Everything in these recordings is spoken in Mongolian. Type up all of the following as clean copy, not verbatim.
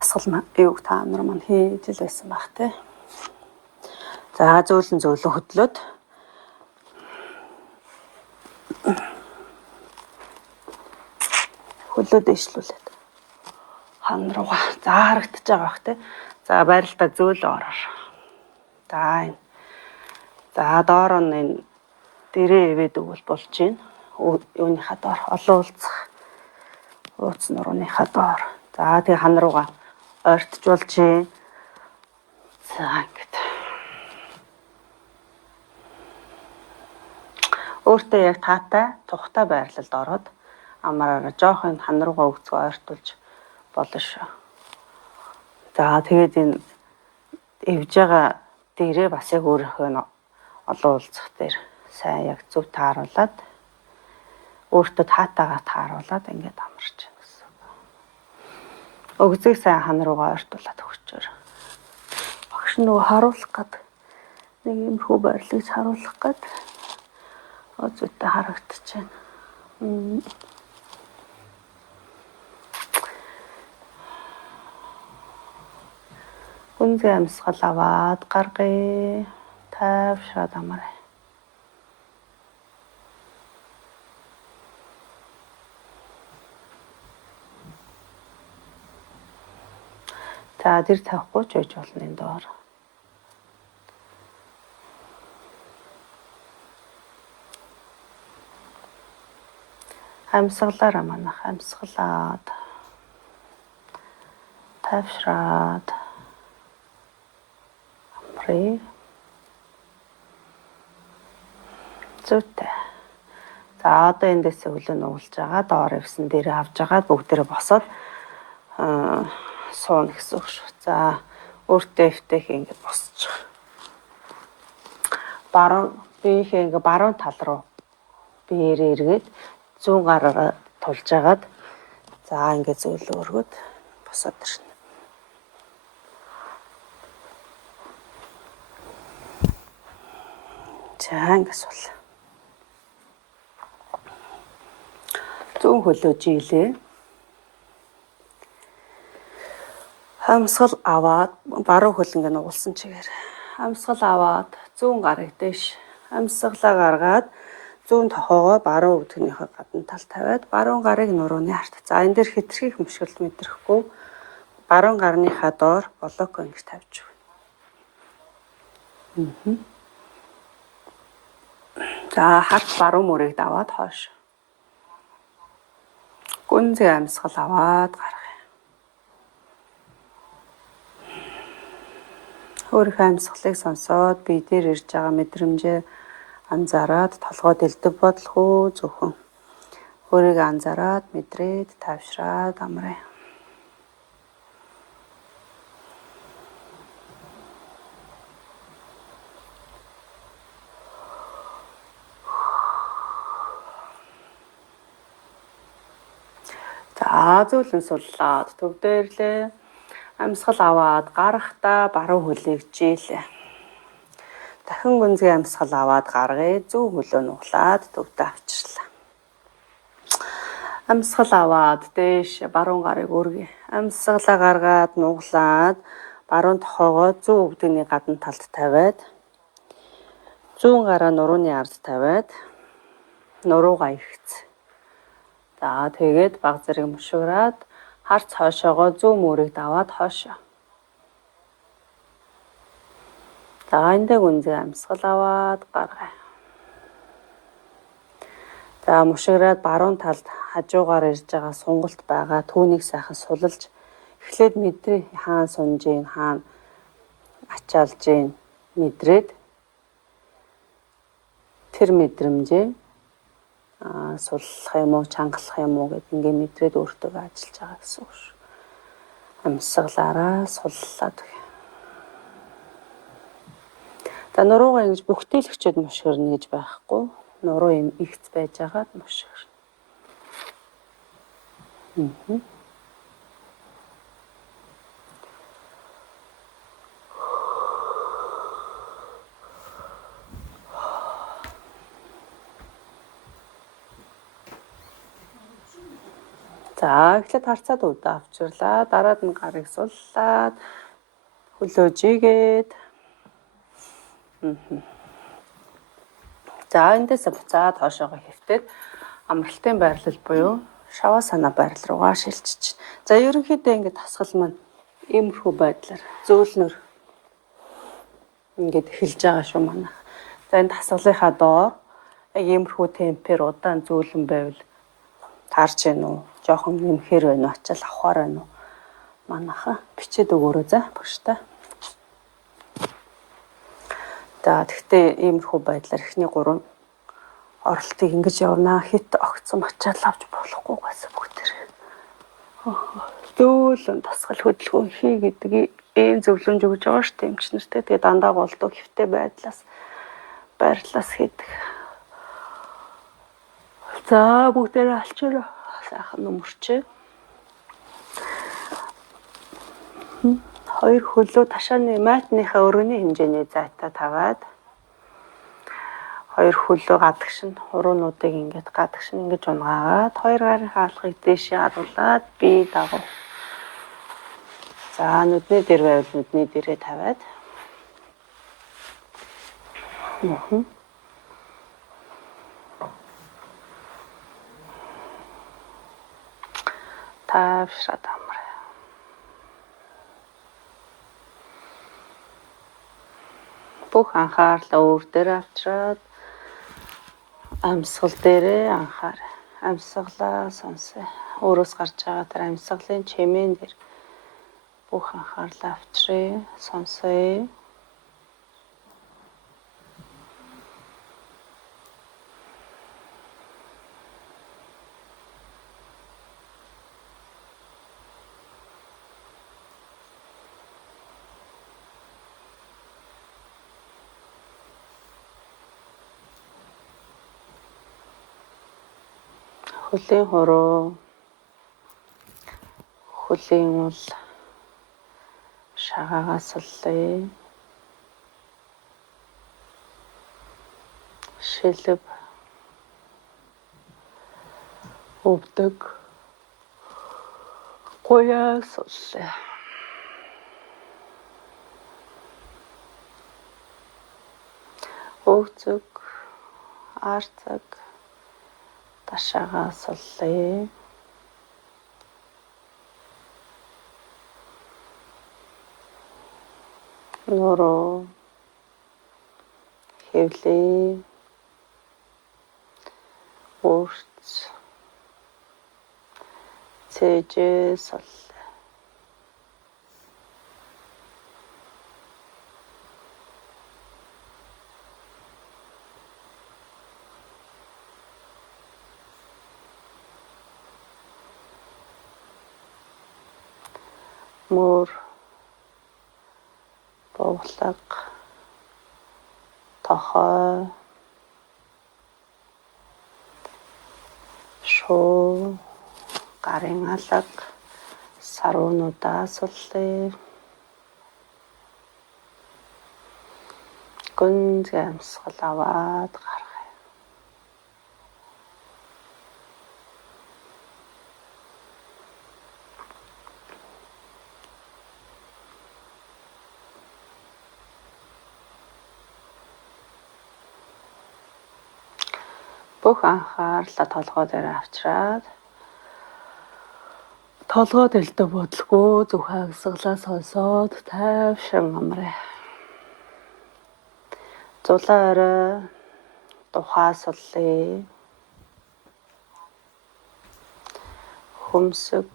Асгал юуг та нар маань хийж л байсан баг те. За зөөлөн хөдлөөд дэвшлүүлээд хан руугаа за харагдаж байгаа бах те. За байралтаа зөөлөн ороор. За энэ. За доор нь энэ дээрээ ивээд өгвөл болж байна. Юуныхаа доор олон улцах ууц нурууныхаа доор. За тэгээ хан руугаа ойртжуулж байна. За ингээд. Өөртөө яг таатай тухтай байрлалд ороод амраараа жоох энэ хан руугаа өгцгөө ойртуулж болно шүү. За тэгээд энэ эвж байгаа дээрээ бас яг өөрийнхөө олон улцах дээр сайн яг зөв тааруулаад өөртөө таатайгаа тааруулаад ингээд амарч байна гэсэн. Өгзийг сайн хан руугаа ойртуулаад өгчөөр. Багш нөгөө харуулах гээд нэг юм хөө байрлалыг харуулах гээд зүйтэй харагдаж байна. Гүнзгий амьсгал аваад гаргая. Тайвшраад амараа. За тэр тавихгүй ч байж болно энэ доор. Амьсгалаараа манах амьсгалаад тайвшраад амраа. Зүйтэй. За одоо эндээс хөлөө нуулж байгаа доор ивсэн дээр авж байгаа бүгдээрээ босоод суун гэсэн үг шүү. За өөртөө эвтэх ингэж босчих. Баруун биеийнхээ ингээ баруун тал руу биеэрээ эргээд зүүн гараараа тулж агаад за ингээ зөөлөө өргөд босоод ирнэ. За ингээ сул. Зүүн хөлөө жийлээ. Амьсгал аваад баруун хөл ингээ нуулсан чигээр амьсгал аваад зүүн гарыг дэш амьсгалаа гаргаад зүүн тохоогоо баруун өвдгнийхөө гадна тал тавиад баруун гарыг нурууны арт. За энэ дээр хэтэрхий хөмшгөл мэдрэхгүй баруун гарныхаа доор блок ингэж тавьж өгнө. За харт баруун мөрийг даваад хойш. Гүнзгий амьсгал аваад гаргая. Өөрийнхөө амьсгалыг сонсоод бие дээр ирж байгаа мэдрэмжээ анзаараад толгой дэлдэг бодлого зөвхөн өөрийгөө анзаараад мэдрээд тайвшраад амраа. За зөөлөн суллаад төв дээрлээ. Амьсгал аваад гарахдаа баруун хөлийг жийлээ. Дахин гүнзгий амьсгал аваад гаргая. Зүүн хөлөө нуглаад төвдөө авчирлаа. Амьсгал аваад дээш баруун гарыг өргөе. Амьсгалаа гаргаад нуглаад баруун тохоогоо зүүн өвдөгний гадна талд тавиад зүүн гараа нурууны ард тавиад нуруугаа ихц. За тэгээд баг зэрэг мушгираад харц хойшоогоо зүүн мөрийг даваад хойшоо. За эндээ гүнзгий амьсгал аваад гаргая. За мушгираад баруун талд хажуугаар ирж байгаа сунгалт байгаа түүнийг сайхан сулалж эхлээд мэдрээ хаана сунж гин хаана ачаалж гин мэдрээд тэр мэдрэмжээ суллах юм уу чангалах юм уу гэд ингээ мэдрээд өөртөө ажиллаж байгаа гэсэн үг шүү. Амьсгалаараа суллаад. За нуруугаа ингэж бүхтээлгчэд мушгирна гэж байхгүй. Нуруу юм ихц байж байгаад мушгирна. За эхлээд харцаад өвдөө авчирлаа. Дараад нь гарыг суллаад хөлөөжигээд. За эндээс буцаад хоошоогоо хэвтээд амралтын байрлал буюу шавасана байрлал руугаа шилжиж. За ерөнхийдөө ингээд тасгал маань иймэрхүү байдлаар зөөлнөр ингээд эхэлж байгаа шүү манайх. За энэ тасгалынхаа доор яг иймэрхүү темпээр удаан зөөлөн байвал таарч гэнэ үү? Жохон нэмэхэр байна уу? Ачаал авахаар байна уу? Манайха бичээд өгөөрэй за багштай. За тэгтээ иймэрхүү байдлаар эхний 3 оролтыг ингэж явнаа. Хит огцом ачаал авч болохгүй байсан бүгдээр. Зөөлөн тасгал хөдөлгөөн хий гэдэг ийм зөвлөмж өгж байгаа шүү дээ эмч нартай. Тэгээ дандаа голдуу хэвтэй байдлаас хийдэг. За бүгдээр алчираа сайхан нөмөрчээ. 2 хөлөө ташааны майтныхаа өргөний хэмжээний зайтай тавиад 2 хөлөө гадагшин хуруунуудыг ингээд гадагшин ингэж унгаагаад 2 гарын хаалхыг дээшээ харуулад бие дагав. За нүдний дээр байвал нүдний дээрээ тавиад. Тавшраад амраа. Бүх анхаарлаа өөр дээр авчраад амьсгал дээрээ анхаарай. Амьсгалаа сонсоё. Өөрөөс гарч байгаа тэр амьсгалын чимээн дээр бүх анхаарлаа авчрая. Сонсоё. Хөлийн хуруу, хөлийн ул шагаагаас суллая. Шилб өвдөг гояа суллая. Өвцөг арцаг ташаагаа суллая. Нуруу хэвлээ. Урц цэжээ суллая. Мөр бовлог тохой шуу гарын алга саруунуудаа суллая. Гүнзгий амьсгал аваад гаргая. Бүх анхаарлаа толгой дээр авчраад толгой дэлдэ бодлого зүрх агсгалаа сонсоод тайвшин амраа. Зулаа орой тухаа суллая. Хөмсөг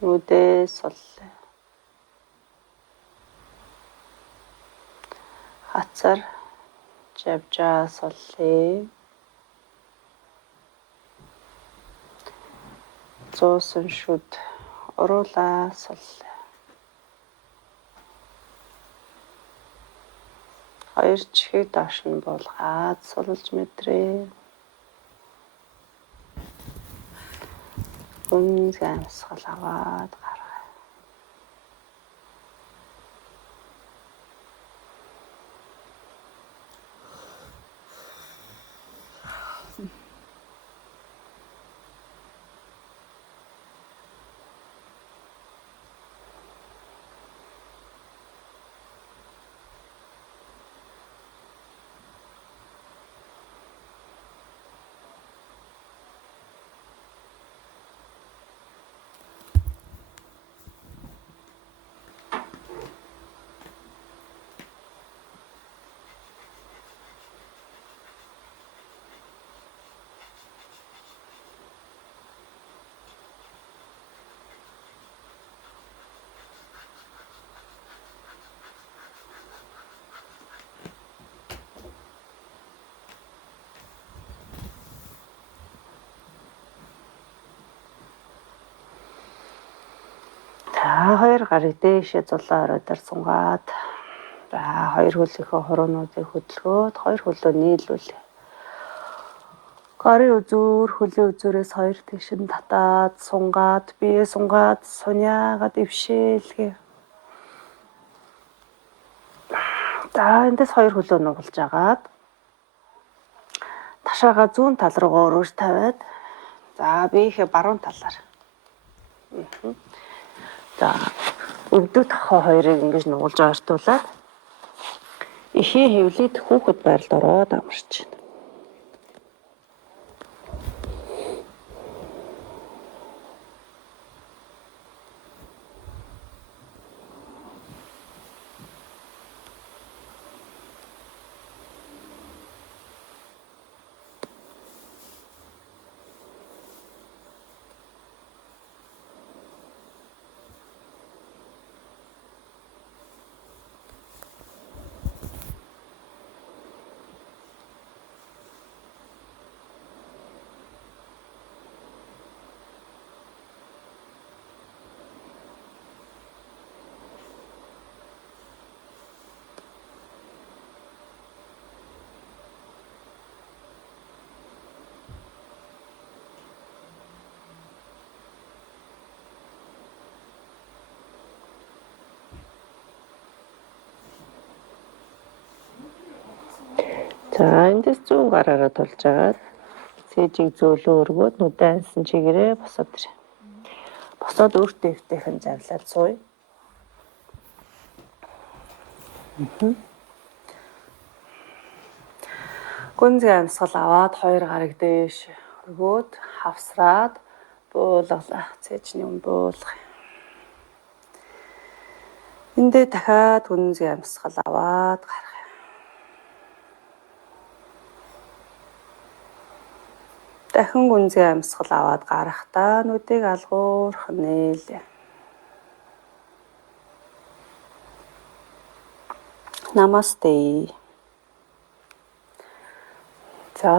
нүдээ суллая. Хацар жавжаа суллая. Зуусан шүд уруулаа суллая. 2 чихийг доош нь буулгаад сулж мэдрээ. Гүнзгий амьсгал аваад гаргая. хоёр гарыг дээшээ зулаа орой дээр сунгаад. За хоёр хөлийнхөө хуруунуудыг хөдөлгөөд хоёр хөлөө нийлүүлээ. Гарын үзүүр хөлийн үзүүрээс хоёр тийш нь татаад сунгаад бие сунгаад суняагаад ившээлгээ. За эндээс хоёр хөлөө нугалж агаад ташаага зүүн тал руугаа өргөж тавиад за биеийнхээ баруун талаар. За өвдөг тахаа хоёрыг ингэж нугалж ойртуулаад эхийн хэвлээд хүүхэд байралд ороод амарч байна. За эндээс зүүн гараараа тулж агаад цээжийг зөөлөө өргөөд нүдэн ансан чигээрээ босоод ирээ. Босоод өөртөө өвтэйхэн завлаад сууя. Гүнзгий амьсгал аваад хоёр гарыг дээш өргөөд хавсраад буулгалаа. Цээжний өмнө буулгах. Эндээ дахиад гүнзгий амьсгал аваад гарах. Дахин гүнзгий амьсгал аваад гарахдаа нүдийг алгуурхан нээлээ. Намасте. За